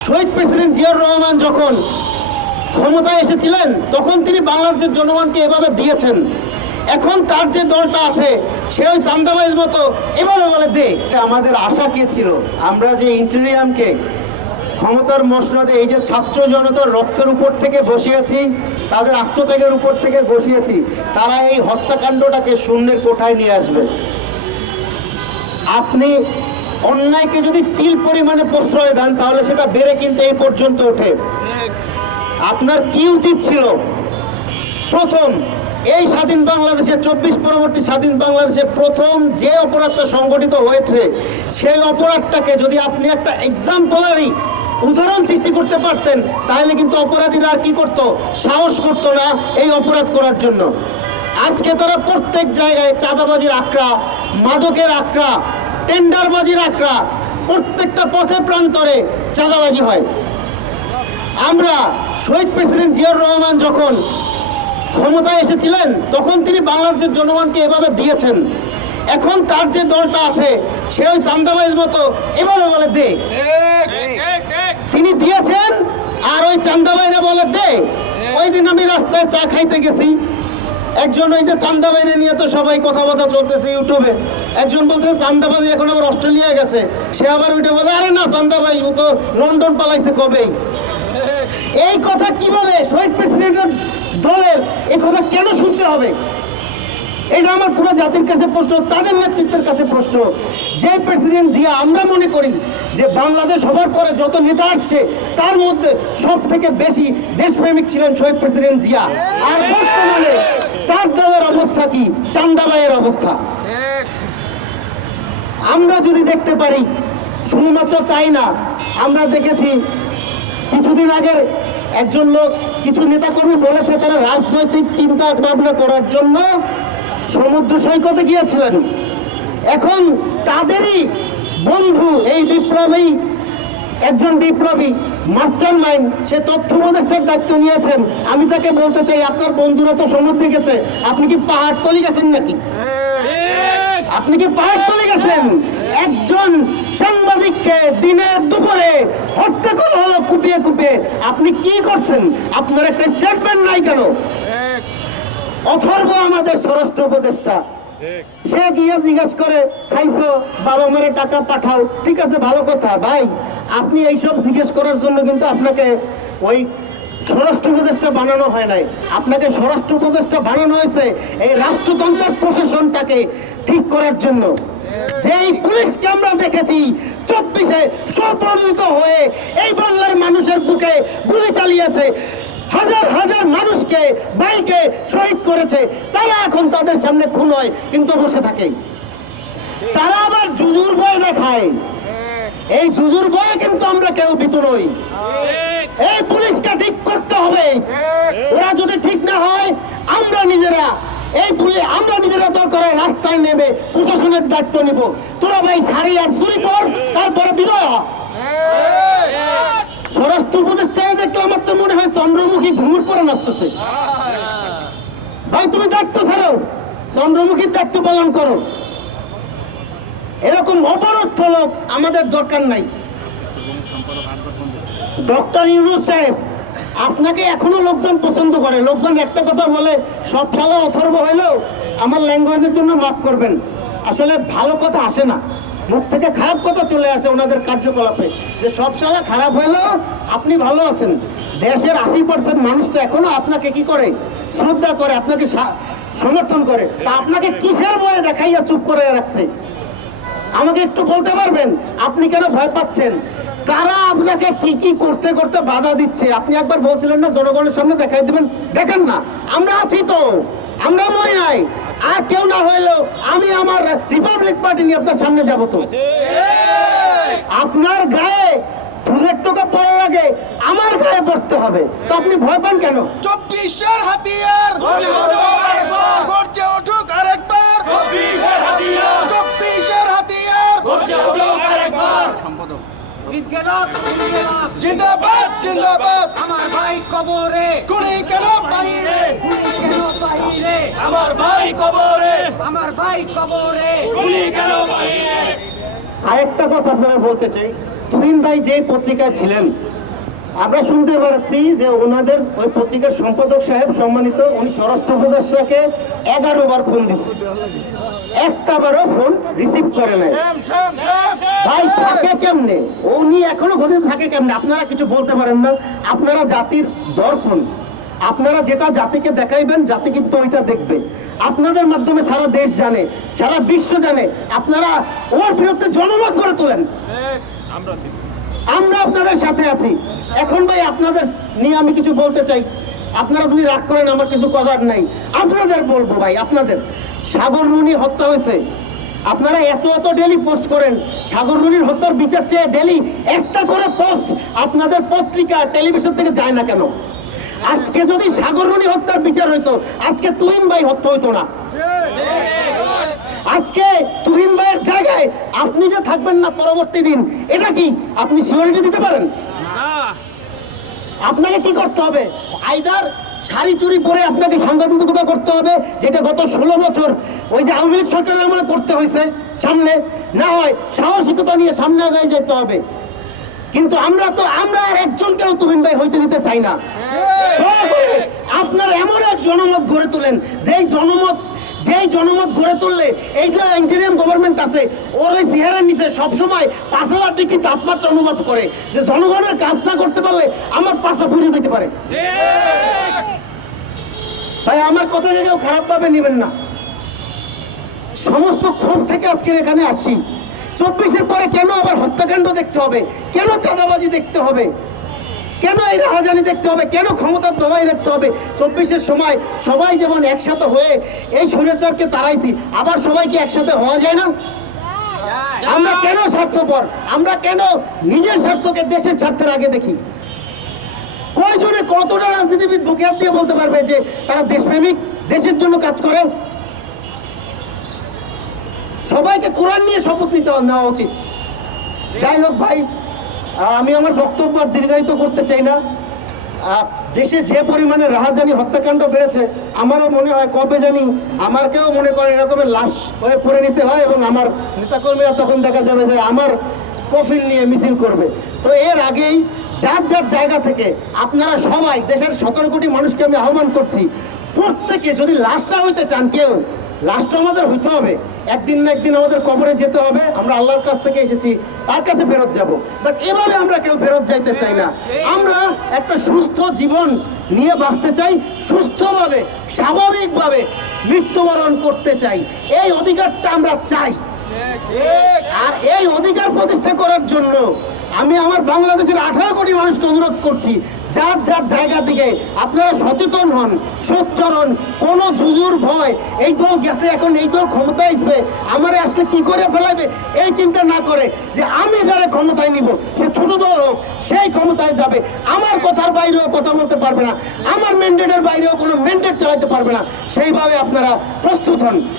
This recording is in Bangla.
শহীদ প্রেসিডেন্ট জিয়াউর রহমান যখন ক্ষমতায় এসেছিলেন তখন তিনি বাংলাদেশের জনগণকে এভাবে দিয়েছেন। এখন তার যে দলটা আছে সে ওই চান্দাবাজ মতো এভাবে বলে দে। আমাদের আশা কি ছিল, আমরা যে ইন্টেরিয়ামকে ক্ষমতার মসনদে এই যে ছাত্র জনতার রক্তের উপর থেকে বসিয়েছি, তাদের আত্মত্যাগের উপর থেকে বসিয়েছি, তারা এই হত্যাকাণ্ডটাকে শূন্যের কোঠায় নিয়ে আসবে। আপনি অন্যায়কে যদি তিল পরিমাণে প্রশ্রয় দেন তাহলে সেটা বেড়ে কিন্তু এই পর্যন্ত ওঠে। আপনার কি উচিত ছিল, প্রথম এই স্বাধীন বাংলাদেশে 24 পরবর্তী স্বাধীন বাংলাদেশে প্রথম যে অপরাধটা সংগঠিত হয়েছে সেই অপরাধটাকে যদি আপনি একটা এক্সাম্পলারি উদাহরণ সৃষ্টি করতে পারতেন তাহলে কিন্তু অপরাধীরা আর কি করতো, সাহস করতো না এই অপরাধ করার জন্য। আজকে তারা প্রত্যেক জায়গায় চাঁদাবাজির আখড়া, মাদকের আখড়া, টেন্ডারবাজির আখড়া, প্রত্যেকটা পথে প্রান্তরে চাঁদাবাজি হয়। আমরা শহীদ প্রেসিডেন্ট জিয়াউর রহমান যখন ক্ষমতায় এসেছিলেন তখন তিনি বাংলাদেশের জনগণকে এভাবে দিয়েছেন। এখন তার যে দলটা আছে সে ওই চান্দাবাজ মতো এভাবে বলে দে। তিনি দিয়েছেন আর ওই চান্দাবাইরে বলে দে। ওই দিন আমি রাস্তায় চা খাইতে গেছি, একজন ওই যে চান্দাবাইরে নিয়ে তো সবাই কথা চলতেছে ইউটিউবে, একজন বলতেছে চান্দাবাজি এখন আবার অস্ট্রেলিয়ায় গেছে, সে আবার ওইটা বলে আরে না চান্দাবাজ ও তো লন্ডন পালাইছে কবেই। এই কথা কিভাবে শহীদ প্রেসিডেন্টের দলের এই কথা কেন শুনতে হবে? এটা আমার পুরো জাতির কাছে প্রশ্ন, তাদের নেতৃত্বের কাছে প্রশ্ন। যে প্রেসিডেন্ট জিয়া, আমরা মনে করি যে বাংলাদেশ হবার পরে যত নেতা আসছে তার মধ্যে সব থেকে বেশি দেশপ্রেমিক ছিলেন শহীদ প্রেসিডেন্ট জিয়া। আর বর্তমানে তার দলের অবস্থা কি, চান্দাবাইয়ের অবস্থা আমরা যদি দেখতে পারি। শুধুমাত্র তাই না, আমরা দেখেছি কিছুদিন আগের একজন লোক, কিছু নেতাকর্মী বলেছে তারা রাজনৈতিক চিন্তা ভাবনা করার জন্য সমুদ্র সৈকতে গিয়েছিলেন। এখন তাদেরই বন্ধু এই বিপ্লবী, একজন বিপ্লবী মাস্টার মাইন্ড, সে তথ্য উপদেষ্টার দায়িত্ব নিয়েছেন। আমি তাকে বলতে চাই, আপনার বন্ধুরা তো সমুদ্রে গেছে, আপনি কি পাহাড় তলি গেছেন নাকি? আপনি কি পাহাড় তলে গেছেন? একজন সাংবাদিককে দিনে দুপুরে হত্যা করা হলো কুপিয়ে কুপিয়ে, আপনি কি করছেন? আপনার একটা স্টেটমেন্ট নাই কেন? অথর্ব আমাদের স্বরাষ্ট্র উপদেষ্টা, সে গিয়ে জিজ্ঞেস করে খাইছো, বাবা মারে টাকা পাঠাও, ঠিক আছে ভালো কথা ভাই, আপনি এইসব জিজ্ঞেস করার জন্য কিন্তু আপনাকে ওই স্বরাষ্ট্র উপদেষ্টা বানানো হয় নাই, আপনাকে স্বরাষ্ট্র উপদেষ্টা বানানো হয়েছে এই রাষ্ট্রতন্ত্রের প্রশাসনটাকে ঠিক করার জন্য। যেই পুলিশকে আমরা দেখেছি 24-এ স্বপরিণত হয়ে এই বাংলার মানুষের বুকে গুলি চালিয়েছে, হাজার হাজার মানুষকে বাইকে শহীদ করেছে, তারা এখন তাদের সামনে খুন হয় কিন্তু বসে থাকে। তারা আবার জুজুর ভয় দেখায়, এই জুজুর ভয়ে কিন্তু আমরা কেউ ভীত নই। এই পুলিশকে ঠিক করতে হবে, ওরা যদি ঠিক না হয় আমরা নিজেরা দরকার রাস্তায় নেমে প্রশাসনের দায়িত্ব নিব। তোরা ভাই শাড়ি আর চুরি পর, তারপরে বিজয় হ। স্বরাষ্ট্র উপদেষ্টারা দেখলে আমার তো মনে হয় চন্দ্রমুখী ঘুমুর পরে নাচতেছে। ভাই তুমি দায়িত্ব ছাড়ো, চন্দ্রমুখীর দায়িত্ব পালন করো। এরকম অপরাধ লোক আমাদের দরকার নাই। ডক্টর ইউনূস সাহেব, আপনাকে এখনো লোকজন পছন্দ করে। লোকজন একটা কথা বলে, সব শালা অথর্ব হইলেও, আমার ল্যাঙ্গুয়েজের জন্য মাফ করবেন, আসলে ভালো কথা আসে না, মুখ থেকে খারাপ কথা চলে আসে ওনাদের কার্যকলাপে, যে সব শালা খারাপ হইলেও আপনি ভালো আছেন। দেশের 80% মানুষ তো এখনো আপনাকে কি করে, শ্রদ্ধা করে, আপনাকে সমর্থন করে। তা আপনাকে কিসের ভয়ে দেখাইয়া চুপ করে রাখছে? আমাকে একটু বলতে পারবেন আপনি কেন ভয় পাচ্ছেন? তারা আপনাকে কি কি করতে করতে বাধা দিচ্ছে। আপনি একবার বলছিলেন না জনগণের সামনে দেখাই দিবেন, দেখেন না আমরা আছি তো, আমরা মরি নাই। আর কেউ না হইলেও আমি আমার রিপাবলিক পার্টি নিয়ে আপনার সামনে যাব। তো আপনার গায়ে ফুলের টোকা পড়ার আগে আমার গায়ে পড়তে হবে, তো আপনি ভয় পান কেন? 24-এর হাতিয়ার গর্জে উঠুক আরেকবার, 24-এর হাতিয়ার গর্জে উঠুক আরেকবার। জিন্দাবাদ জিন্দাবাদ, আমার ভাই কবরে, গুলি কেন বাহিরে, গুলি কেন বাহিরে, আমার ভাই কবরে, আমার ভাই কবরে, গুলি কেন বাহিরে। আরেকটা কথা আপনারা বলতে চাই, তুহিন ভাই যে পত্রিকায় ছিলেন আমরা শুনতে পাচ্ছি যে ওনাদের ওই পত্রিকার সম্পাদক সাহেব সম্মানিত উনি স্বরাষ্ট্র উপদেষ্টাকে 11 বার ফোন দিচ্ছে, একটা বারও ফোন রিসিভ করে নাই। ভাই থাকে কেমনে, উনি এখনো গদিতে থাকে কেমনে? আপনারা কিছু বলতে পারেন না? আপনারা জাতির দর্পণ, আপনারা যেটা জাতিকে দেখাইবেন জাতি কিন্তু ওইটা দেখবে। আপনাদের মাধ্যমে সারা দেশ জানে, সারা বিশ্ব জানে। আপনারা ওর বিরুদ্ধে জনমত গড়ে তোলেন, আমরা আপনাদের সাথে আছি। এখন ভাই আপনাদের নিয়ে আমি কিছু বলতে চাই, আপনারা যদি রাগ করেন আমার কিছু করার নাই। আপনাদের বলবো ভাই, আপনাদের সাগর রুনি হত্যা হয়েছে, আপনারা এত এত ডেলি পোস্ট করেন। সাগর রুনির হত্যার বিচার চেয়ে ডেলি একটা করে পোস্ট আপনাদের পত্রিকা টেলিভিশন থেকে যায় না কেন? আজকে যদি সাগর রুনি হত্যার বিচার হইতো আজকে তুহিন ভাই হত্যা হইতো না। আজকে তুহিন ভাইয়ের জায়গায় আপনি যে থাকবেন না পরবর্তী দিন, এটা কি আপনি সিওরিটি দিতে পারেন? আপনাকে কি করতে হবে? আইদার শাড়ি চুরি পরে আপনাকে সাংবাদিকতা করতে হবে, যেটা গত 16 বছর ওই যে আওয়ামী লীগ সরকারের আমলে করতে হয়েছে সামনে, না হয় সাহসিকতা নিয়ে সামনে আগায় যেতে হবে। কিন্তু আমরা আর একজনকেও তুহিন ভাই হইতে দিতে চাই না। দয়া করে আপনারা এমন এক জনমত গড়ে তোলেন যেই জনমত গড়ে তুললে এই যে ইন্টারিয়াম গভর্নমেন্ট আছে ওর ওই চেহারার নিচে সবসময় 5000 ডিগ্রি তাপমাত্রা অনুভব করে, যে জনগণের কাজ না করতে পারলে আমার পাশা পুড়ে যেতে পারে। ভাই আমার কথাকে কেউ খারাপভাবে নেবেন না, সমস্ত ক্ষোভ থেকে আজকের এখানে আসছি। 24-এর পরে কেন আবার হত্যাকাণ্ড দেখতে হবে? কেন চাঁদাবাজি দেখতে হবে? কেন এই রাহাজানি দেখতে হবে? কেন ক্ষমতার দোহাই রাখতে হবে? 24-এর সময় সবাই যেমন একসাথে হয়ে এই স্বৈরাচারকে তাড়াইছি, আবার সবাইকে একসাথে হওয়া যায় না? আমরা কেন স্বার্থপর? আমরা কেন নিজের স্বার্থকে দেশের স্বার্থের আগে দেখি? কয়জনে কতটা রাজনীতিবিদ বুকে হাত দিয়ে বলতে পারবে যে তারা দেশপ্রেমিক, দেশের জন্য কাজ করে? সবাইকে কোরআন নিয়ে শপথ নেওয়া উচিত। যাই হোক ভাই, আমি আমার বক্তব্য আর দীর্ঘায়িত করতে চাই না। দেশে যে পরিমাণে রাহাজানি হত্যাকাণ্ড বেড়েছে, আমারও মনে হয় কবে জানি আমারকেও মনে করেন এরকমের লাশ হয়ে পড়ে নিতে হয়, এবং আমার নেতাকর্মীরা তখন দেখা যাবে যে আমার কফিন নিয়ে মিছিল করবে। তো এর আগেই যার যার জায়গা থেকে আপনারা সবাই, দেশের 17 কোটি মানুষকে আমি আহ্বান করছি, প্রত্যেকে যদি লাশ না হইতে চান, কেউ লাশটা আমাদের হইতে হবে, একদিন না একদিন আমাদের কবরে যেতে হবে। আমরা আল্লাহর কাছ থেকে এসেছি, তার কাছে ফেরত যাব, বাট এভাবে আমরা কেউ ফেরত যাইতে চাই না। আমরা একটা সুস্থ জীবন নিয়ে বাঁচতে চাই, সুস্থভাবে স্বাভাবিকভাবে মৃত্যুবরণ করতে চাই। এই অধিকারটা আমরা চাই। আর এই অধিকার প্রতিষ্ঠা করার জন্য আমি আমার বাংলাদেশের 18 কোটি মানুষকে অনুরোধ করছি, যার যার জায়গা থেকে আপনারা সচেতন হন, সোচ্চার হন। কোনো জুজুর ভয়, এই দল গেছে এখন এই দল ক্ষমতায় আসবে, আমারে আসলে কি করে ফেলাবে, এই চিন্তা না করে যে আমি যারা ক্ষমতায় নিব, সে ছোট দল হোক, সেই ক্ষমতায় যাবে, আমার কথার বাইরেও কথা বলতে পারবে না, আমার ম্যান্ডেটের বাইরেও কোনো ম্যান্ডেট চালাতে পারবে না। সেইভাবে আপনারা প্রস্তুত হন।